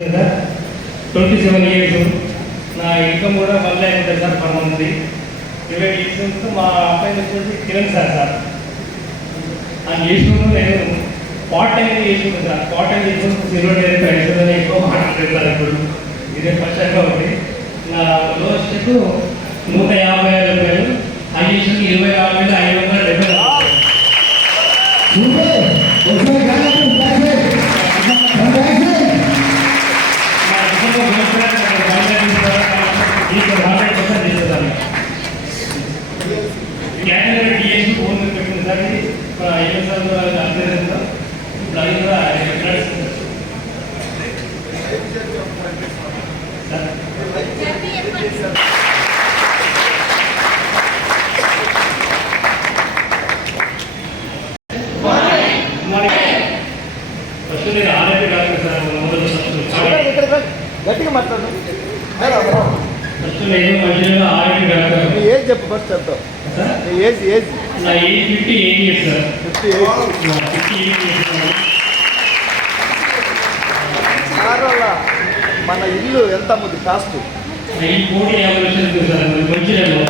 27 years నా income కూడా 1 lakh ఉంటుంది సార్ పర్ మంత్. 20 years నుంచి మా అబ్బాయి వచ్చేసి కిరణ్ సార్ ఆయన చేసుకుంటూ నేను పార్ట్ టైం చేసుకుంటాను సార్. పార్ట్ టైం చేసుకుంటూ సిల్వర్ డైరెక్ట్ ఐదు ఎక్కువ మాట్లాడలేదు సార్. ఇప్పుడు ఇదే ఫస్ట్ ఉంది. నా లోయెస్ట్ చెక్ 155 రూపాయలు, హైయెస్ట్ 26,570. క్యాటగరీ డిఎస్పీ ఫోన్ పెట్టింది సార్. ఇది ఫస్ట్ నేను ఆర్ఐపీ డాక్టర్ సార్. గట్టిగా మాట్లాడు. ఫస్ట్ నేను మధ్యలో ఆర్ఐపీ డాక్టర్. ఏజ్ చెప్పు ఫస్ట్ చెప్తావు. ఏజ్ నా ఏజ్ 58 years సార్. 58 years. మన ఇల్లు ఎంత అమ్ముతుంది కాస్ట్? 1,50,00,000 సార్. మంచిర్యాలలో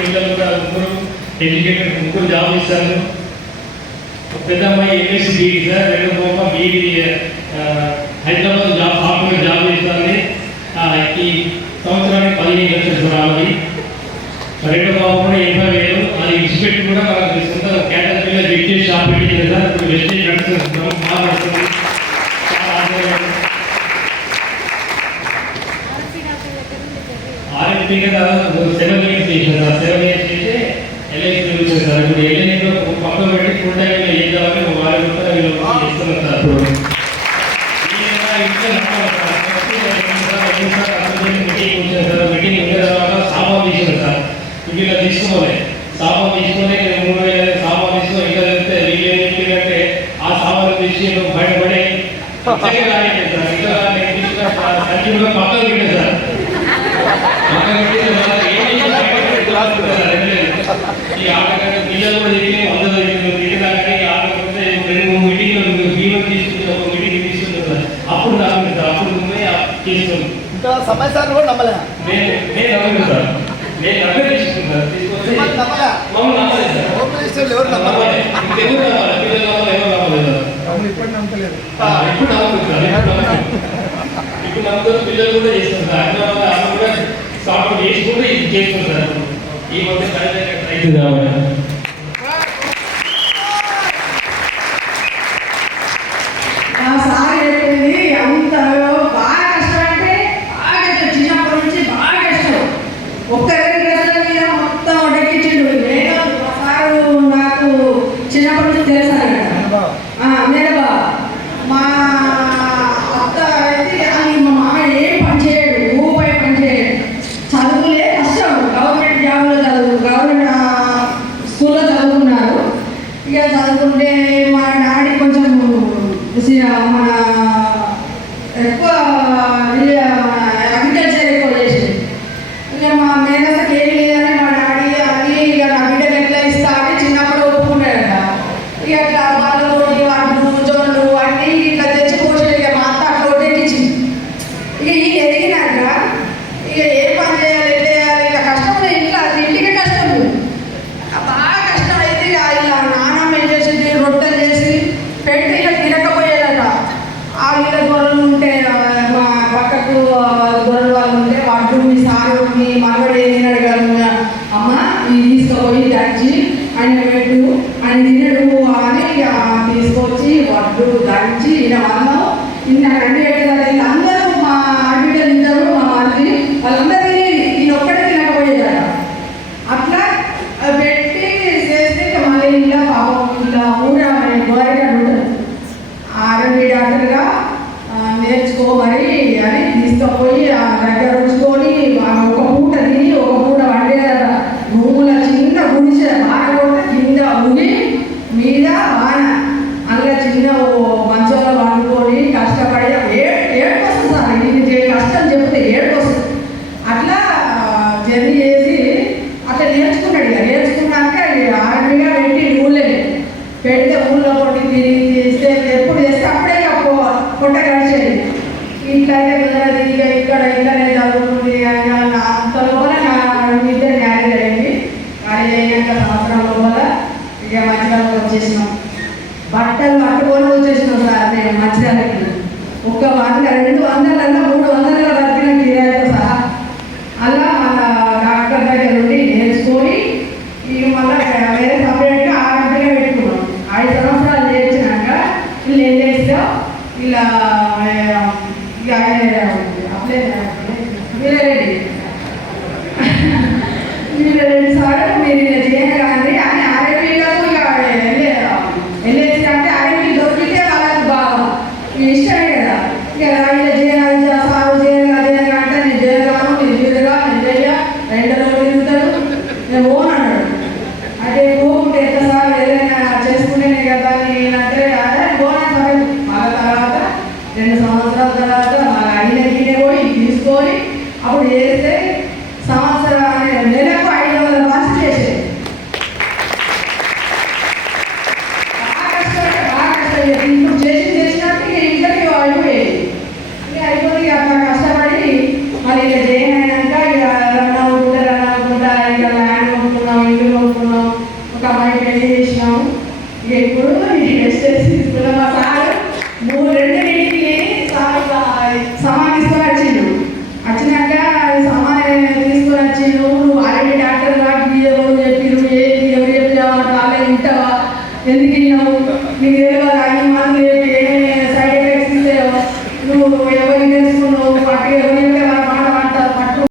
పిల్లలు కూడా ముగ్గురు ఎడ్యుకేటెడ్, ముగ్గురు జాబ్ ఇస్తారు. పెద్ద అమ్మాయి ఎంఎస్సీ బీఈడి సార్. రెండో బొమ్మ BEd Hyderabad job software job చేస్తుంది. ఈ సంవత్సరానికి 15 లక్షలు రావాలి. రెండో బాబు కూడా 80,000. అది ఇన్స్పెక్ట్ కూడా మనకు సొంత క్యాటరింగ్ వెస్టేజ్ షాప్ పెట్టింది సార్. ఇప్పుడు వెస్టేజ్ నడుస్తున్నాం బాగా నడుస్తుంది. ఆర్ఎంపీ కదా 7 years చేసాను సార్. 7 years చేస్తే ఎల్ఐసి తిరుగుతుంది సార్. ఇప్పుడు ఎల్ఐసి పక్కన పెట్టి ఫుల్ టైం ఏం కావాలి వాళ్ళు కూడా ఇస్తున్నాం సార్. మీటింగ్ వచ్చింది సార్. మీటింగ్ ఉన్న తర్వాత సామాన్ తీసుకున్నాను సార్. ఇలా తీసుకోవాలి. సామాన్ తీసుకొని 3,000 సామాన్ తీసుకొని ఇంకా వెళ్తే వీళ్ళేంటంటే ఆ సామాన్ తీసి బయటపడి సార్. ఇంకా సంఖ్యలో పక్కన పెట్టాను సార్. పక్కన పెట్టి ఈ ఆటగానే పిల్లలు కూడా చెప్పి 100 మీటింగ్ ఆటకపోతే 2-3 మీటింగ్లు బీమా తీసుకుంటే ఒక మీటింగ్ తీసుకుంటారు సార్. అప్పుడు నాకు సార్ అప్పుడు ముందే చేస్తుంది. ఇంకా సమస్యలు కూడా నమ్మలే. నేను నమ్మలేదు సార్. నేను నమ్మే తీసుకుంటాను. తీసుకొచ్చి మమ్మల్ని నమ్మలేదు సార్. హోమ్ మినిస్టర్లు ఎవరు నమ్మలేదు. ఎవరు నమ్మాలి? పిల్లలు నమ్మాలి, ఎవరు నమ్మలేదు సార్. ఇప్పుడు నమ్మలేదు. ఇప్పుడు నమ్మలేదు సార్. ఇప్పుడు నమ్ముతారు. పిల్లలు కూడా చేస్తారు సార్. అన్న కూడా సాఫ్ట్వేర్ చేసుకుంటూ ఇది చేస్తుంది సార్. ఈ మధ్య రైతు కావాలి. సార్ చెప్పింది అంత బాగా కష్టం అంటే బాగా కష్టం. చిన్నప్పటి నుంచి బాగా కష్టం. ఒక్క 2 గంటల మీద మొత్తం డెక్కించిండు. నేను సారు నాకు చిన్నప్పటి నుంచి తెలుసాను కదా. మేడబా మా అత్త అయితే అది మా మామయ్య ఏం పని చేయడు, రూపాయి పని చేయడు. చదువులే కష్టం. గవర్నమెంట్ జాబ్లో గవర్నమెంట్ స్కూల్లో చదువుకున్నారు. ఇక చదువుకుంటే మా డాడీ కొంచెం మన ఎక్కువ అగ్రికల్చర్ ఎక్కువ చేసింది. ఇక మా మేనసకి ఏం లేదని మా డాడీ అది ఇక నా బిడ్డలు ఎట్లా ఇస్తా అని చిన్నప్పుడు ఒప్పుకున్నాడట. ఇక అట్లా బాలతోటి వాటిని జొన్నలు అన్నీ ఇట్లా తెచ్చి పోసేది. ఇక మా అత్త అట్లా ఒడ్డెక్కించింది. ఇక ఈ ఎదిగినాక ఇక ఏ పని చేయాలి, ఎట్లా చేయాలి, ఇక కష్టం ఇంట్లో ఇంటికి కష్టం బాగా కష్టం అయితే ఇక ఇలా నాన్నమ్మ ఏం చేసింది, రొట్టెలు చేసి పెట్టి ఇక తినకపోయేదట. ఆ వీళ్ళ గొర్రెలు ఉంటే మా పక్కకు గొర్రెలు వాళ్ళు ఉంటే వాడు మీ సారు మీ మనవడు ఏం తిన్నాడు కదా, అమ్మ ఇది తీసుకుపోయి దంచి ఆయన పెట్టు ఆయన తినడు అని ఇక తీసుకొచ్చి వడ్డు దంచి ఈయన అన్నం ఇన్న రెండు పెట్టేదాన్ని. అందరూ మా ఆడబిడ్డలు ఇద్దరు మా మరిది వాళ్ళందరూ ఈయన ఒక్కడే తినకపోయేదట. అట్లా పెట్టి చేస్తే మళ్ళీ ఇలా పాపం ఇలా ఊరా గోరగాడు ఉంటుంది. ఆర్ఎంపీ డాక్టర్గా నేర్చుకో మరి అని తీసుకుపోయి ఆ దగ్గర ఉంచుకొని ఒక పూట తిని ఒక పూట వండేదట. రూముల చిన్న గుడిసె వాన కింద ఉని మీద వాన అందులో చిన్న మంచంలో వండుకొని కష్టపడి మంచిర్యాలకి ఒక్క 200 300 బతికిన కిరాయితో సహా అలా మన డాక్టర్ దగ్గర నుండి నేర్చుకొని ఇక మళ్ళీ వేరే సపరేట్గా ఆ కంపెనీ పెట్టుకున్నాం. 5 సంవత్సరాలు చేసినాక వీళ్ళు ఏం చేస్తాం ఇలా ఇక అప్లై వీళ్ళరెడ్డి సార్ మీరు ఇలా చేయకండి అని ఆర్ఎంపీలకు ఇక ఎల్ఏసి అంటే ఆర్ఎంపీ దొరికితే వాళ్ళకి బాగా ఇష్టమే కదా. ఇక ఇలా చేయాలి సాగు చేయాలి అంటే నేను చేయగలను, నేను చేయగా నేను చేయ 2 రోజులు తిరుగుతాడు, నేను ఓన్ అన్నాడు. అంటే పోకుంటే ఎంత సార్ ఏదైనా చేసుకునేనే కదా నేనంటే అదే ఓన్ సరే. మళ్ళీ తర్వాత 2 సంవత్సరాల తర్వాత మళ్ళీ అయిన పోయి తీసుకొని అప్పుడు చేస్తే